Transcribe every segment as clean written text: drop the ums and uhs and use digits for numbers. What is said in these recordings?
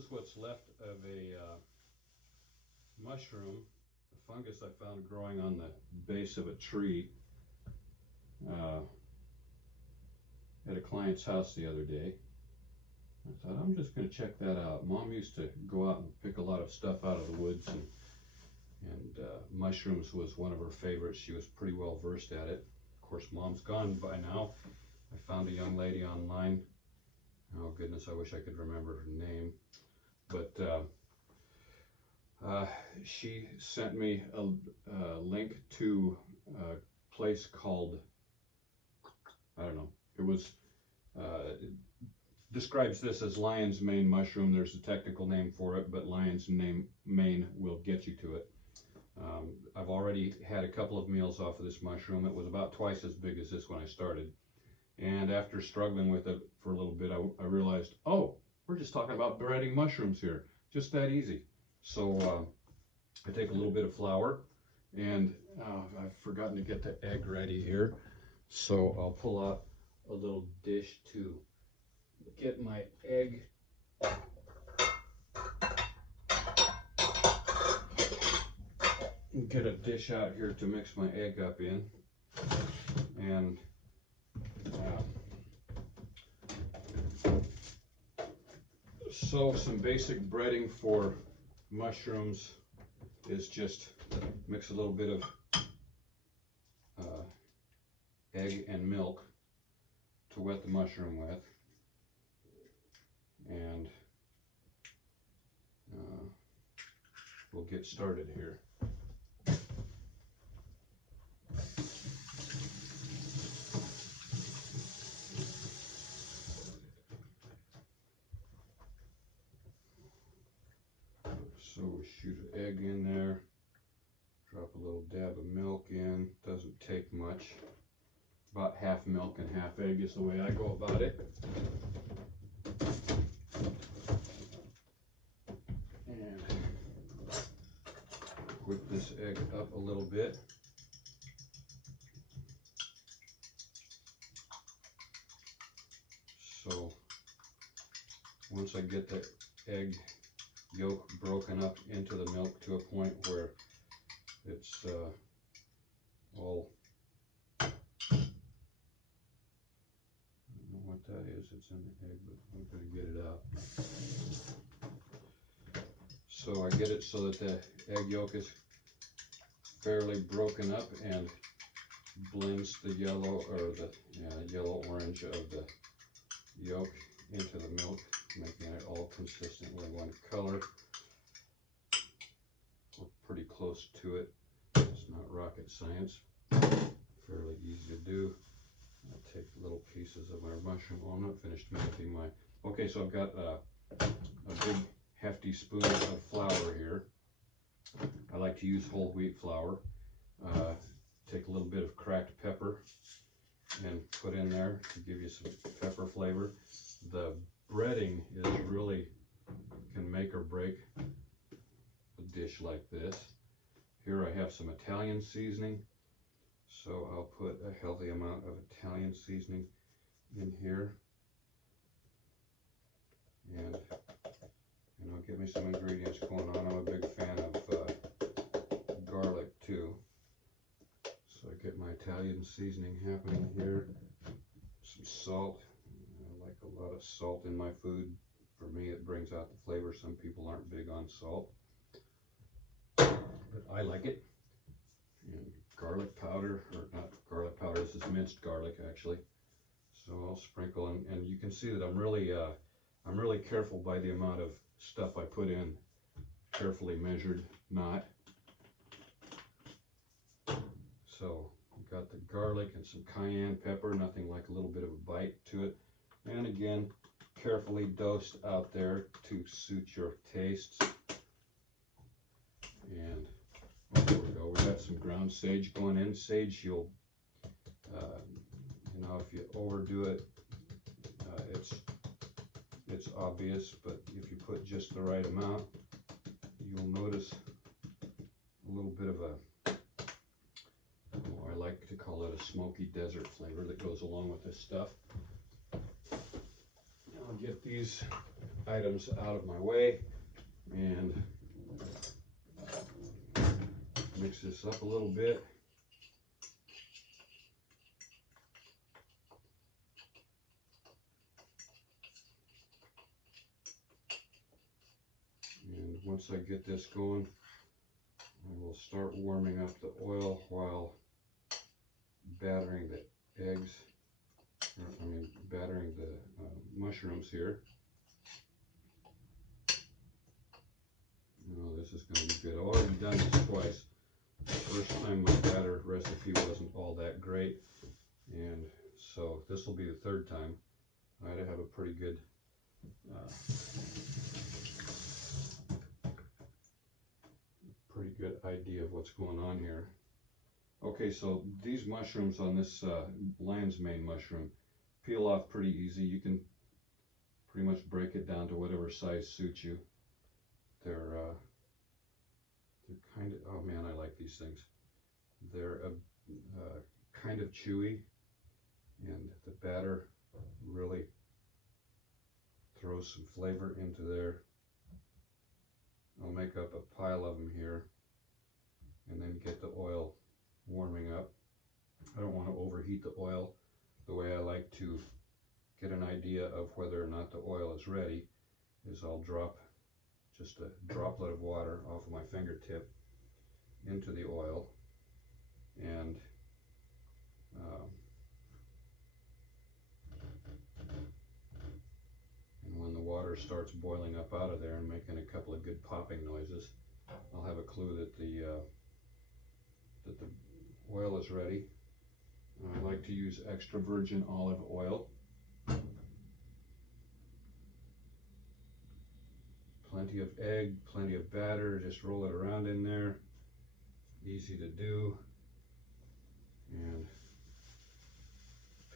is what's left of a mushroom, a fungus I found growing on the base of a tree at a client's house the other day. I thought, I'm just going to check that out. Mom used to go out and pick a lot of stuff out of the woods, and mushrooms was one of her favorites. She was pretty well versed at it. Of course, Mom's gone by now. I found a young lady online. Oh goodness, I wish I could remember her name. But she sent me a link to a place called, I don't know, it was, describes this as lion's mane mushroom. There's a technical name for it, but lion's mane will get you to it. I've already had a couple of meals off of this mushroom. It was about twice as big as this when I started. And after struggling with it for a little bit, I realized, oh, we're just talking about breading mushrooms here. Just that easy. So I take a little bit of flour, and I've forgotten to get the egg ready here. So I'll pull out a little dish to get my egg. Get a dish out here to mix my egg up in, and so some basic breading for mushrooms is just mix a little bit of egg and milk to wet the mushroom with, and we'll get started here. So we shoot an egg in there, drop a little dab of milk in. Doesn't take much. About half milk and half egg is the way I go about it. And whip this egg up a little bit. So once I get the egg yolk broken up into the milk to a point where it's all, I don't know what that is, it's in the egg, but I'm going to get it out. So I get it so that the egg yolk is fairly broken up and blends the yellow, or the yellow orange of the yolk into the milk, making it all consistently one color. We're pretty close to it. It's not rocket science. Fairly easy to do. I'll take little pieces of my mushroom. Oh, I'm not finished melting my... Okay, so I've got a big hefty spoon of flour here. I like to use whole wheat flour. Take a little bit of cracked pepper and put in there to give you some pepper flavor. The breading is really can make or break a dish like this. Here I have some Italian seasoning, so I'll put a healthy amount of Italian seasoning in here, and get me some ingredients going on. I'm a big fan of garlic too, so I get my Italian seasoning happening here. Some salt. I like a lot of salt in my food. For me, it brings out the flavor. Some people aren't big on salt, but I like it. And garlic powder, or not garlic powder, this is minced garlic actually. So I'll sprinkle, and you can see that I'm really careful by the amount of stuff I put in. Carefully measured, not. So I've got the garlic and some cayenne pepper, nothing like a little bit of a bite to it. And again, carefully dosed out there to suit your tastes. And there we go. We got some ground sage going in. Sage, you'll, if you overdo it, it's obvious. But if you put just the right amount, you'll notice a little bit of a, I like to call it a smoky desert flavor that goes along with this stuff. I'll get these items out of my way and mix this up a little bit. And once I get this going, I will start warming up the oil while battering the eggs, battering the mushrooms here. Oh, this is going to be good. I've already done this twice. The first time my batter recipe wasn't all that great, and so this will be the third time. I have a pretty good idea of what's going on here. Okay, so these mushrooms on this lion's mane mushroom peel off pretty easy. You can pretty much break it down to whatever size suits you. They're kind of, oh man, I like these things. They're kind of chewy, and the batter really throws some flavor into there. I'll make up a pile of them here and then get the oil warming up. I don't want to overheat the oil. The way I like to get an idea of whether or not the oil is ready is I'll drop just a droplet of water off of my fingertip into the oil, and when the water starts boiling up out of there and making a couple of good popping noises, I'll have a clue that the oil is ready. I like to use extra virgin olive oil. Plenty of egg, plenty of batter, just roll it around in there. Easy to do. And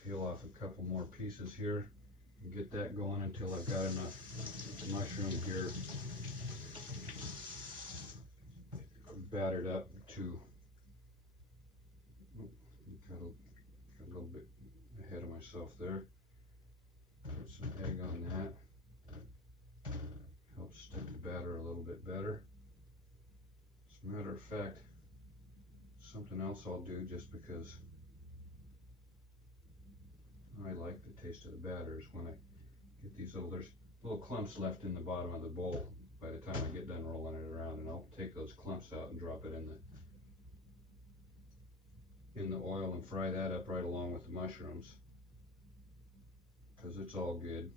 peel off a couple more pieces here and get that going until I've got enough mushroom here battered up to, got a little bit ahead of myself there. Put some egg on that. Helps stick the batter a little bit better. As a matter of fact, something else I'll do, just because I like the taste of the batter, is when I get these there's little clumps left in the bottom of the bowl by the time I get done rolling it around, and I'll take those clumps out and drop it in the oil and fry that up right along with the mushrooms, because it's all good.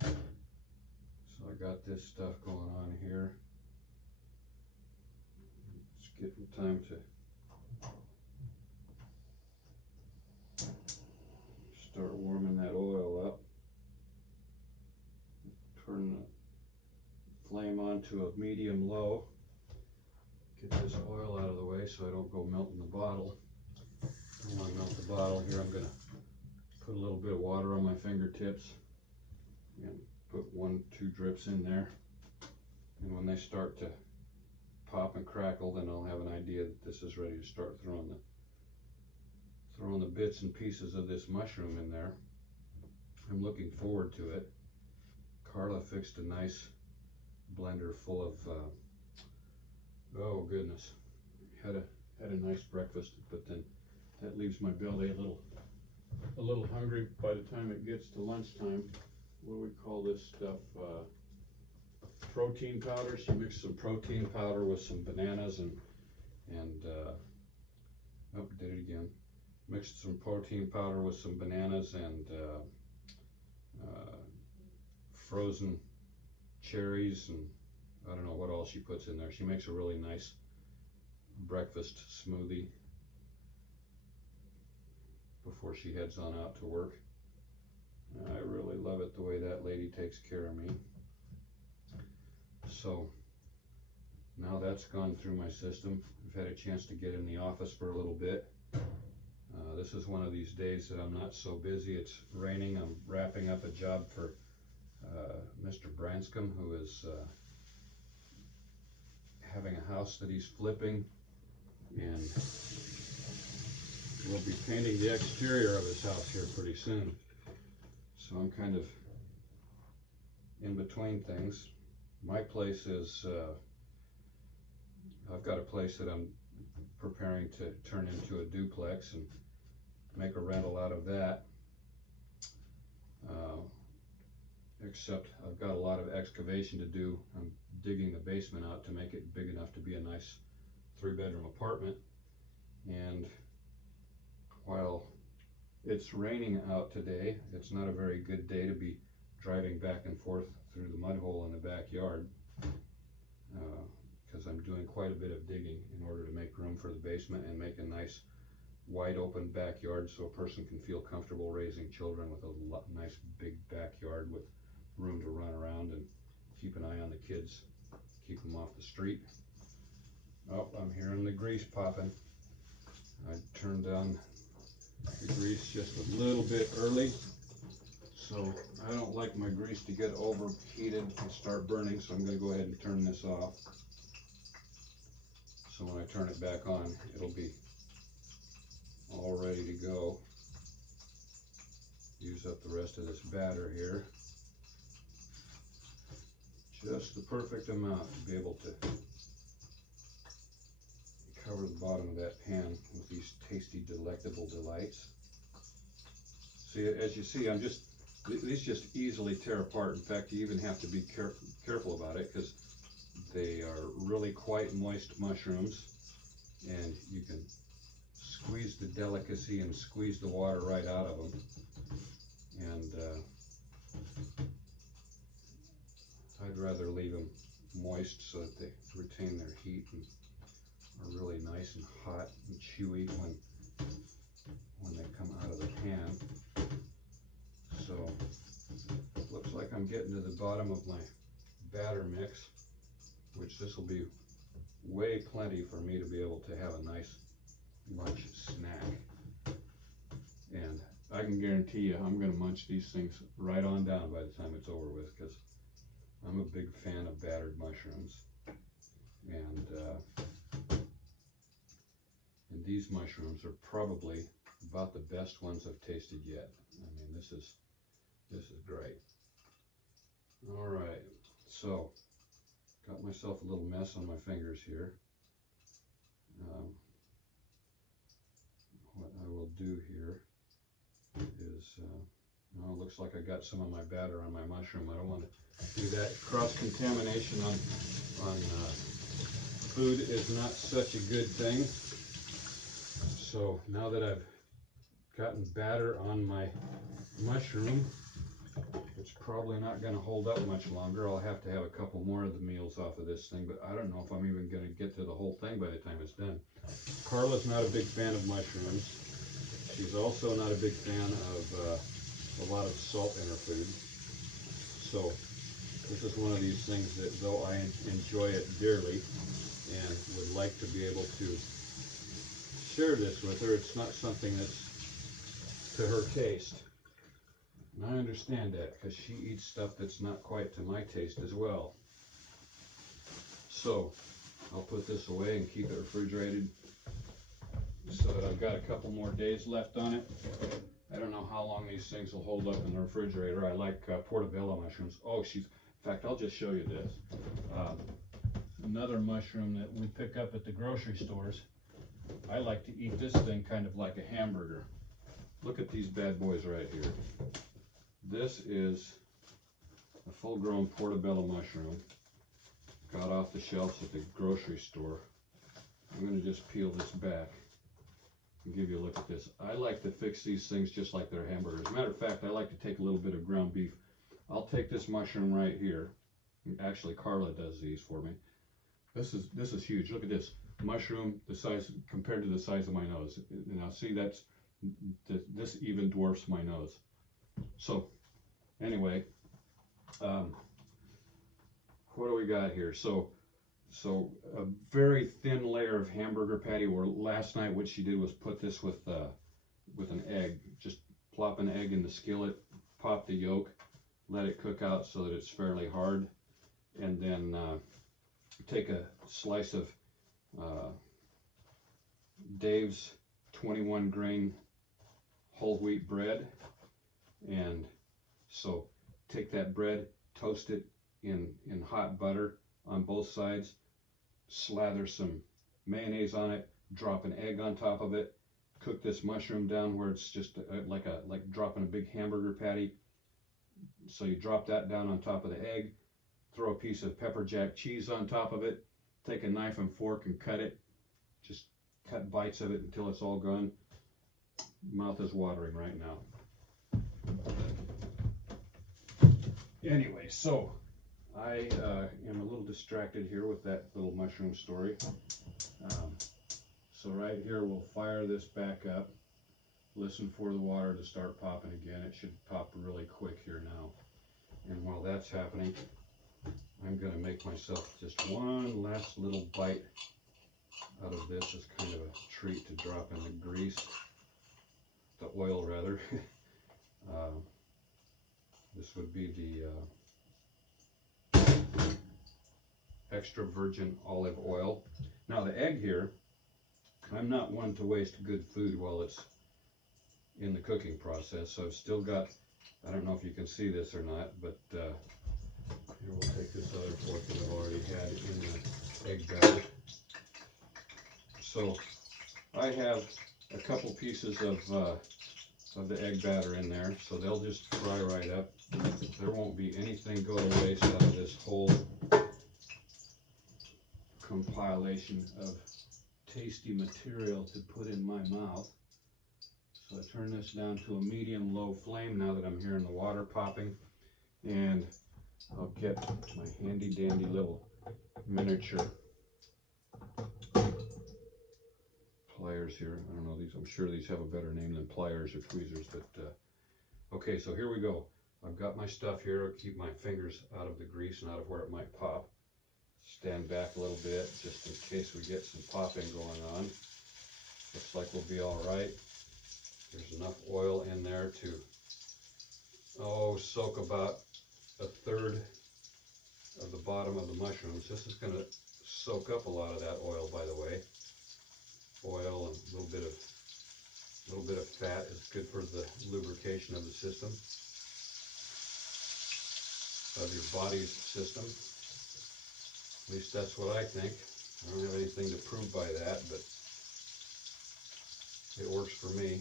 So I got this stuff going on here. It's getting time to start warming that oil up. Turn the flame on to a medium low. Get this oil out of the way so I don't go melting the bottle. I don't want to melt the bottle here. I'm going to put a little bit of water on my fingertips and put 1-2 drips in there. And when they start to pop and crackle, then I'll have an idea that this is ready to start throwing the bits and pieces of this mushroom in there. I'm looking forward to it. Carla fixed a nice blender full of oh goodness, had a nice breakfast, but then that leaves my belly a little hungry by the time it gets to lunchtime. What do we call this stuff? Protein powder. She mixed some protein powder with some bananas and oh, did it again. Mixed some protein powder with some bananas and frozen cherries, and I don't know what all she puts in there. She makes a really nice breakfast smoothie before she heads on out to work. I really love it the way that lady takes care of me. So now that's gone through my system. I've had a chance to get in the office for a little bit. This is one of these days that I'm not so busy. It's raining. I'm wrapping up a job for Mr. Branscombe, who is having a house that he's flipping, and we'll be painting the exterior of his house here pretty soon. So I'm kind of in between things. My place is, I've got a place that I'm preparing to turn into a duplex and make a rental out of that. Except I've got a lot of excavation to do. I'm digging the basement out to make it big enough to be a nice 3-bedroom apartment. And while it's raining out today, it's not a very good day to be driving back and forth through the mud hole in the backyard, because I'm doing quite a bit of digging in order to make room for the basement and make a nice wide open backyard so a person can feel comfortable raising children with a nice big backyard with room to run around and keep an eye on the kids, keep them off the street. Oh, I'm hearing the grease popping. I turned down the grease just a little bit early, so I don't like my grease to get overheated and start burning, so I'm going to go ahead and turn this off. So when I turn it back on, it'll be all ready to go. Use up the rest of this batter here. Just the perfect amount to be able to cover the bottom of that pan with these tasty, delectable delights. See, as you see, these just easily tear apart. In fact, you even have to be careful about it because they are really quite moist mushrooms, and you can squeeze the delicacy and squeeze the water right out of them. And I'd rather leave them moist so that they retain their heat and are really nice and hot and chewy when they come out of the pan. So looks like I'm getting to the bottom of my batter mix, which this will be way plenty for me to be able to have a nice lunch snack. And I can guarantee you I'm going to munch these things right on down by the time it's over with, because I'm a big fan of battered mushrooms. And these mushrooms are probably about the best ones I've tasted yet. I mean, this is great. All right, so got myself a little mess on my fingers here. What I will do here is, it looks like I got some of my batter on my mushroom. I don't want to do that. Cross-contamination on food is not such a good thing. So now that I've gotten batter on my mushroom, it's probably not going to hold up much longer. I'll have to have a couple more of the meals off of this thing, but I don't know if I'm even going to get to the whole thing by the time it's done. Carla's not a big fan of mushrooms. She's also not a big fan of a lot of salt in her food. So this is one of these things that, though I enjoy it dearly and would like to be able to share this with her, it's not something that's to her taste. And I understand that, because she eats stuff that's not quite to my taste as well. So I'll put this away and keep it refrigerated so that I've got a couple more days left on it. I don't know how long these things will hold up in the refrigerator. I like portobello mushrooms. Oh, in fact, I'll just show you this. Another mushroom that we pick up at the grocery stores. I like to eat this thing kind of like a hamburger. Look at these bad boys right here. This is a full-grown portobello mushroom. Got off the shelves at the grocery store. I'm going to just peel this back and give you a look at this. I like to fix these things just like they're hamburgers. As a matter of fact, I like to take a little bit of ground beef. I'll take this mushroom right here. Actually, Carla does these for me. This is huge. Look at this mushroom, the size compared to the size of my nose. Now see, this even dwarfs my nose. So anyway, what do we got here? So a very thin layer of hamburger patty, or last night what she did was put this with an egg. Just plop an egg in the skillet, pop the yolk, let it cook out so that it's fairly hard, and then take a slice of Dave's 21 grain whole wheat bread, and so take that bread, toast it in hot butter on both sides, slather some mayonnaise on it, drop an egg on top of it, cook this mushroom down where it's just like dropping a big hamburger patty. So you drop that down on top of the egg, throw a piece of pepper jack cheese on top of it, take a knife and fork and cut it, just cut bites of it until it's all gone. Mouth is watering right now. Anyway, so I am a little distracted here with that little mushroom story. So right here, we'll fire this back up. Listen for the water to start popping again. It should pop really quick here now. And while that's happening, I'm going to make myself just one last little bite out of this as kind of a treat to drop in the grease, the oil rather. This would be the extra virgin olive oil. Now the egg here, I'm not one to waste good food while it's in the cooking process, so I've still got, I don't know if you can see this or not, but here we'll take this other fork that I've already had in the egg batter. So I have a couple pieces of the egg batter in there, so they'll just fry right up. There won't be anything go to waste out of this whole compilation of tasty material to put in my mouth. So I turn this down to a medium-low flame now that I'm hearing the water popping, and I'll get my handy-dandy little miniature pliers here. I don't know, these, I'm sure these have a better name than pliers or tweezers, but okay, so here we go. I've got my stuff here. I'll keep my fingers out of the grease and out of where it might pop. Stand back a little bit just in case we get some popping going on. Looks like we'll be all right. There's enough oil in there to, soak about a third of the bottom of the mushrooms. This is going to soak up a lot of that oil, by the way. Oil and a little bit of fat is good for the lubrication of the system, of your body's system. At least that's what I think. I don't have anything to prove by that, but it works for me.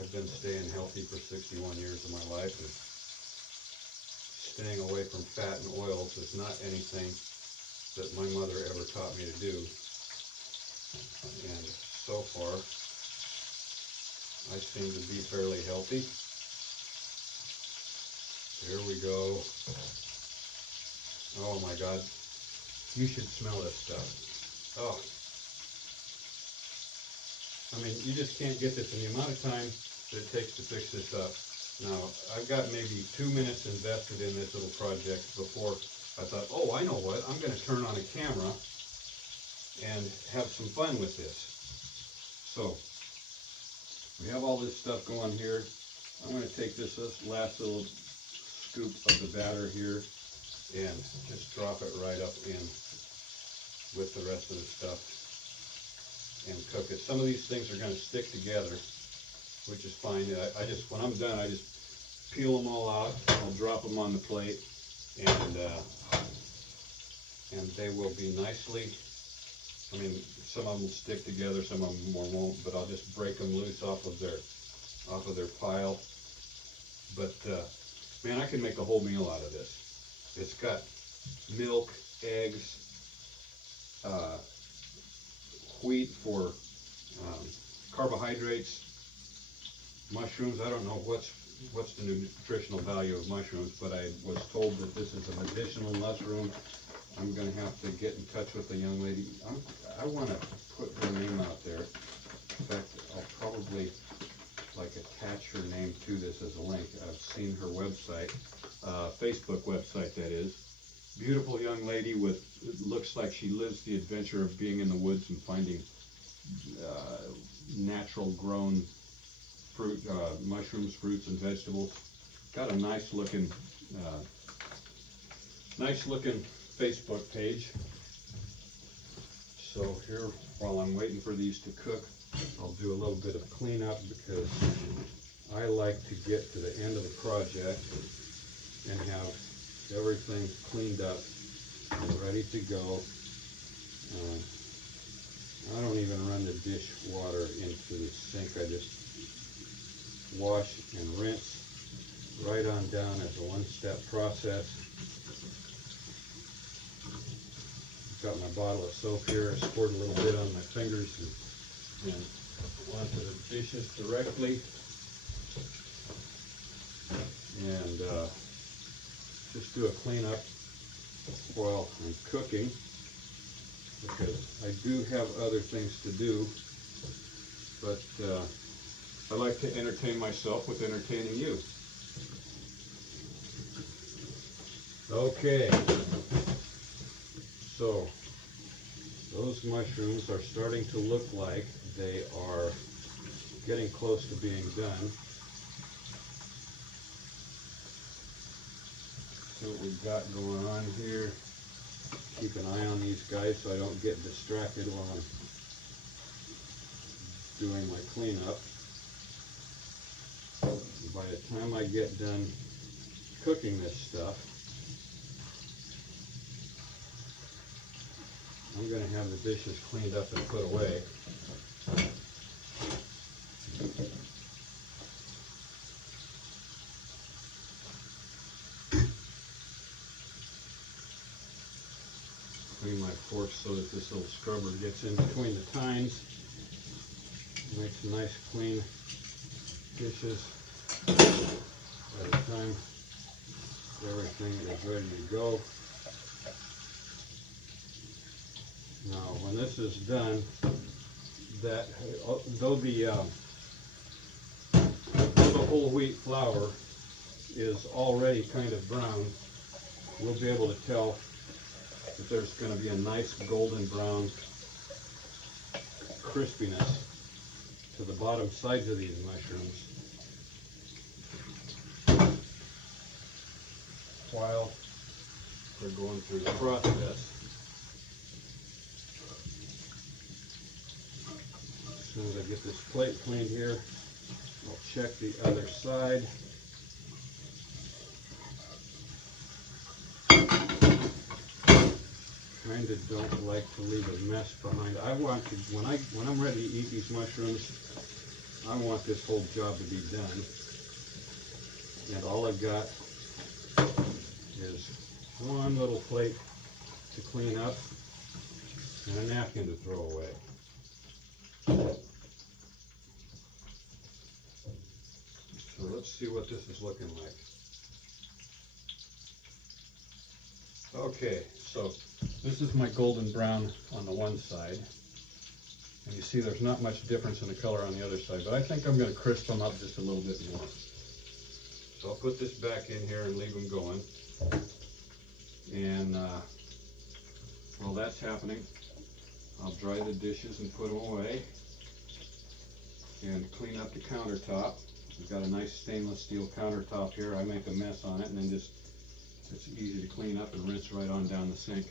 I've been staying healthy for 61 years of my life, and staying away from fat and oils is not anything that my mother ever taught me to do. And so far, I seem to be fairly healthy. Here we go. Oh my God, you should smell this stuff. Oh, I mean, you just can't get this in the amount of time that it takes to fix this up. Now, I've got maybe 2 minutes invested in this little project before I thought, oh, I know what, I'm going to turn on a camera and have some fun with this. So, we have all this stuff going here. I'm going to take this last little scoop of the batter here and just drop it right up in with the rest of the stuff and cook it. Some of these things are going to stick together, which is fine. I just, when I'm done, I just peel them all out. I'll drop them on the plate, and they will be nicely, I mean, some of them will stick together, some of them more won't, but I'll just break them loose off of their pile. But man, I can make a whole meal out of this. It's got milk, eggs, wheat for carbohydrates, mushrooms. I don't know what's the nutritional value of mushrooms, but I was told that this is a medicinal mushroom. I'm going to have to get in touch with the young lady. I want to put her name out there. In fact, I'll probably attach her name to this as a link. I've seen her website, Facebook website that is. Beautiful young lady with, it looks like she lives the adventure of being in the woods and finding natural grown fruit, mushrooms, fruits, and vegetables. Got a nice looking Facebook page. So here, while I'm waiting for these to cook, I'll do a little bit of cleanup because I like to get to the end of the project and have everything cleaned up and ready to go. I don't even run the dish water into the sink. I just wash and rinse right on down as a one-step process. Got my bottle of soap here. I squirt a little bit on my fingers and onto the dishes directly. And just do a cleanup while I'm cooking, because I do have other things to do, but I like to entertain myself with entertaining you. Okay, so those mushrooms are starting to look like they are getting close to being done. See what we've got going on here. Keep an eye on these guys so I don't get distracted while I'm doing my cleanup. By the time I get done cooking this stuff, I'm going to have the dishes cleaned up and put away. Clean my fork so that this little scrubber gets in between the tines. Makes nice clean dishes by the time everything is ready to go. Now when this is done, that though the whole wheat flour is already kind of brown, we'll be able to tell that there's going to be a nice golden brown crispiness to the bottom sides of these mushrooms while we're going through the process. As soon as I get this plate cleaned here, I'll check the other side. Kind of don't like to leave a mess behind. I want to, when I'm ready to eat these mushrooms, I want this whole job to be done. And all I've got is one little plate to clean up and a napkin to throw away. So let's see what this is looking like. Okay, so this is my golden brown on the one side. And you see there's not much difference in the color on the other side, but I think I'm going to crisp them up just a little bit more. So I'll put this back in here and leave them going. And while that's happening, I'll dry the dishes and put them away and clean up the countertop. We've got a nice stainless steel countertop here. I make a mess on it and then just, it's easy to clean up and rinse right on down the sink.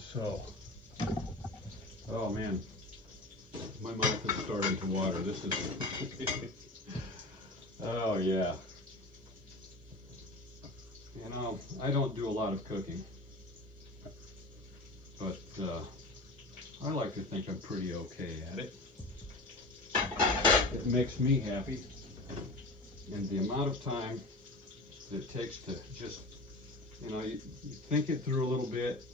So, oh man, my mouth is starting to water. This is, oh yeah. You know, I don't do a lot of cooking, but I like to think I'm pretty okay at it. It makes me happy, and the amount of time that it takes to just, you know, you think it through a little bit,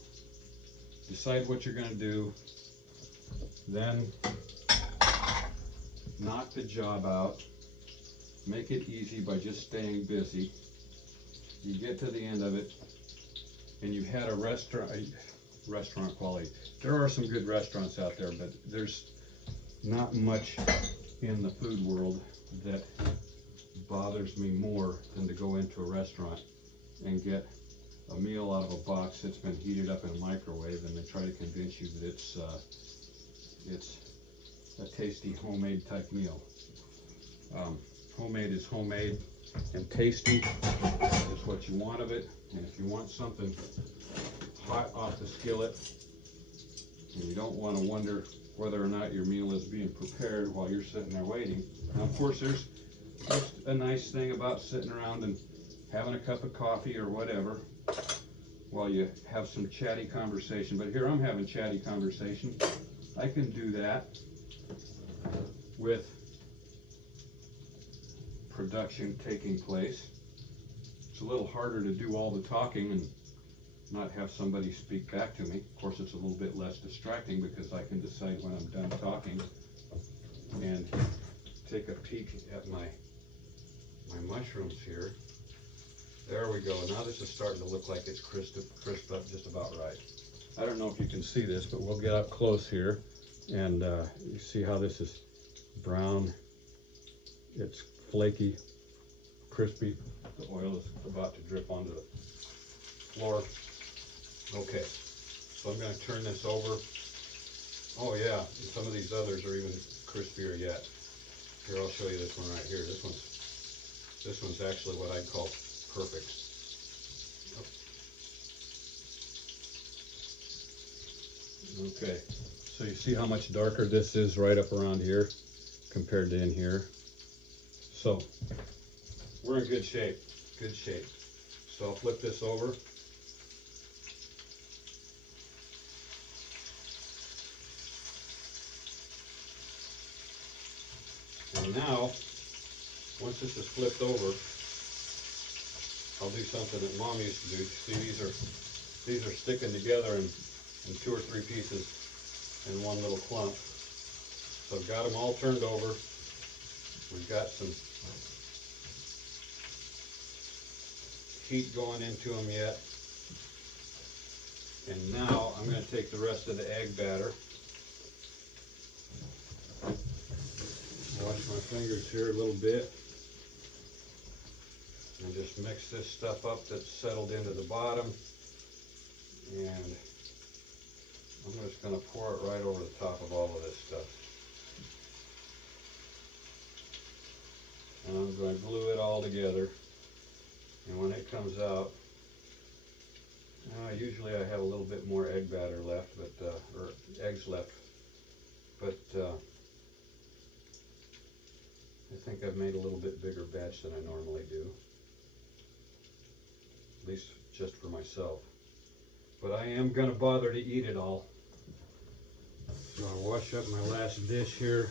decide what you're going to do, then knock the job out, make it easy by just staying busy. You get to the end of it, and you've had a restaurant quality. There are some good restaurants out there, but there's not much in the food world that bothers me more than to go into a restaurant and get a meal out of a box that's been heated up in a microwave, and they try to convince you that it's a tasty homemade type meal. Homemade is homemade, and tasty is what you want of it. And if you want something hot off the skillet, and you don't want to wonder whether or not your meal is being prepared while you're sitting there waiting. Now, of course, there's a nice thing about sitting around and having a cup of coffee or whatever while you have some chatty conversation. But here I'm having chatty conversation. I can do that with production taking place. It's a little harder to do all the talking and not have somebody speak back to me. Of course, it's a little bit less distracting because I can decide when I'm done talking and take a peek at my mushrooms here. There we go. Now this is starting to look like it's crisped up just about right. I don't know if you can see this, but we'll get up close here and you see how this is brown. It's flaky, crispy. The oil is about to drip onto the floor. Okay, so I'm going to turn this over. Oh yeah, and some of these others are even crispier yet. Here, I'll show you this one right here. This one's actually what I'd call perfect. Okay, so you see how much darker this is right up around here compared to in here. So we're in good shape, good shape. So I'll flip this over. And now, once this is flipped over, I'll do something that Mom used to do. See, these are sticking together in 2 or 3 pieces in one little clump. So I've got them all turned over. We've got some heat going into them yet. And now I'm going to take the rest of the egg batter. Wash my fingers here a little bit. And just mix this stuff up that's settled into the bottom. And I'm just going to pour it right over the top of all of this stuff. And I'm going to glue it all together. And when it comes out, usually I have a little bit more egg batter left, but or eggs left. But I think I've made a little bit bigger batch than I normally do. At least just for myself. But I am going to bother to eat it all. So I'll wash up my last dish here,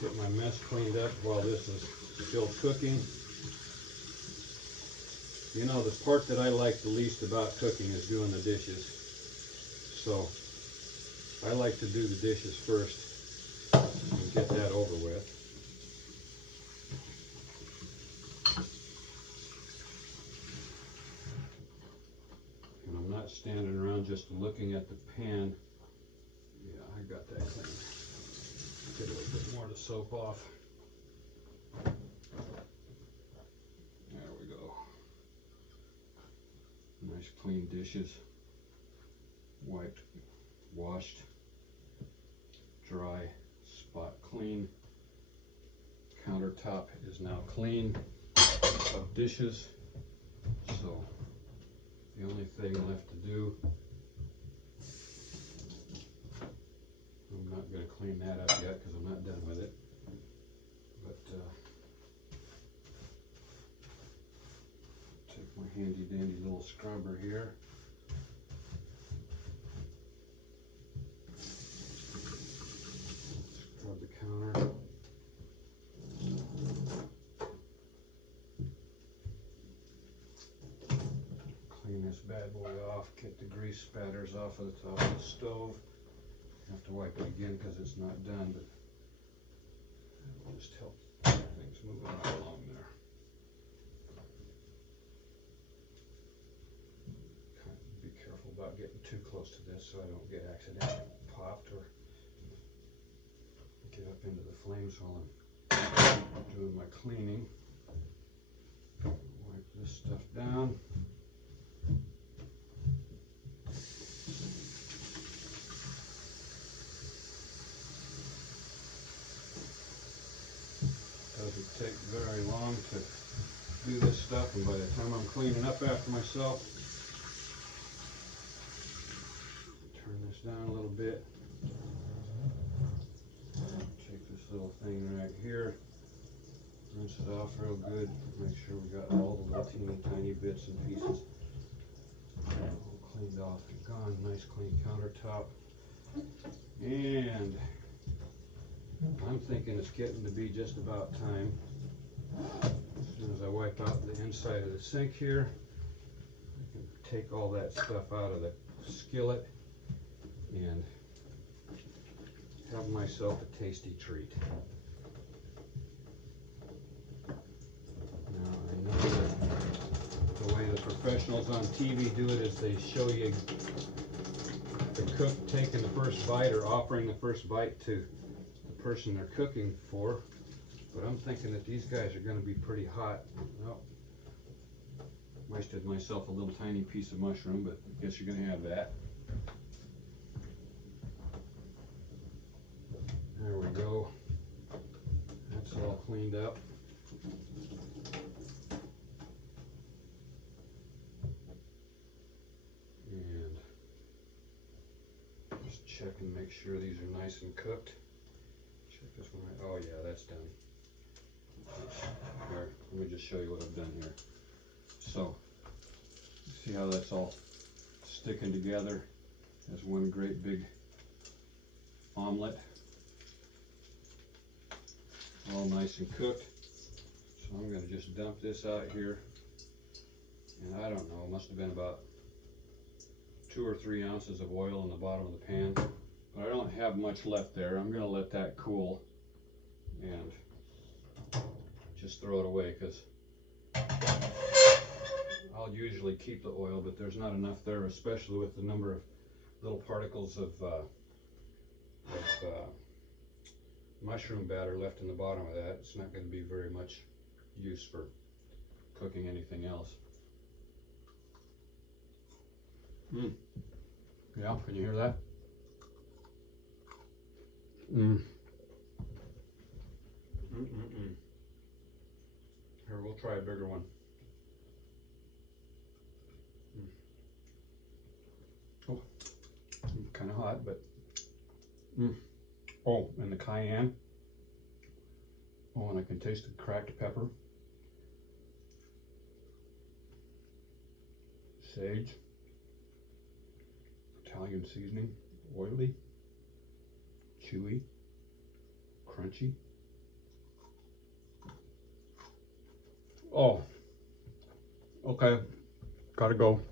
get my mess cleaned up while this is still cooking. You know, the part that I like the least about cooking is doing the dishes. So I like to do the dishes first and get that over with. And I'm not standing around just looking at the pan. Yeah, I got that clean. Get a little bit more to soap off. There we go. Nice clean dishes. Wiped, washed, dry, spot clean. Countertop is now clean of dishes. So the only thing left to do, I'm not going to clean that up yet because I'm not done with it. But take my handy dandy little scrubber here. Scrub the counter. Clean this bad boy off, get the grease spatters off of the top of the stove. Have to wipe it again because it's not done, but it'll just help things moving right along there. Be careful about getting too close to this so I don't get accidentally popped or get up into the flames while I'm doing my cleaning. Wipe this stuff down. Doesn't take very long to do this stuff, and by the time I'm cleaning up after myself, turn this down a little bit. Take this little thing right here, Rinse it off real good. Make sure we got all the little teeny tiny bits and pieces all cleaned off and gone. Nice clean countertop. And I'm thinking it's getting to be just about time. As soon as I wipe out the inside of the sink here, I can take all that stuff out of the skillet and have myself a tasty treat. Now I know that the way the professionals on TV do it is they show you the cook taking the first bite or offering the first bite to the person they're cooking for. But I'm thinking that these guys are going to be pretty hot. Well, wasted myself a little tiny piece of mushroom, but I guess you're going to have that. There we go. That's all cleaned up. And just check and make sure these are nice and cooked. Check this one right. Oh yeah, that's done. Here, let me just show you what I've done here. So, see how that's all sticking together as one great big omelet. All nice and cooked. So I'm going to just dump this out here. And I don't know, must have been about 2 or 3 ounces of oil in the bottom of the pan. But I don't have much left there. I'm going to let that cool and just throw it away, because I'll usually keep the oil, but there's not enough there, especially with the number of little particles of mushroom batter left in the bottom of that. It's not going to be very much use for cooking anything else. Yeah, can you hear that? Here, we'll try a bigger one. Oh, kind of hot, but oh, and the cayenne. Oh, and I can taste the cracked pepper. Sage. Italian seasoning. Oily. Chewy. Crunchy. Oh, okay, gotta go.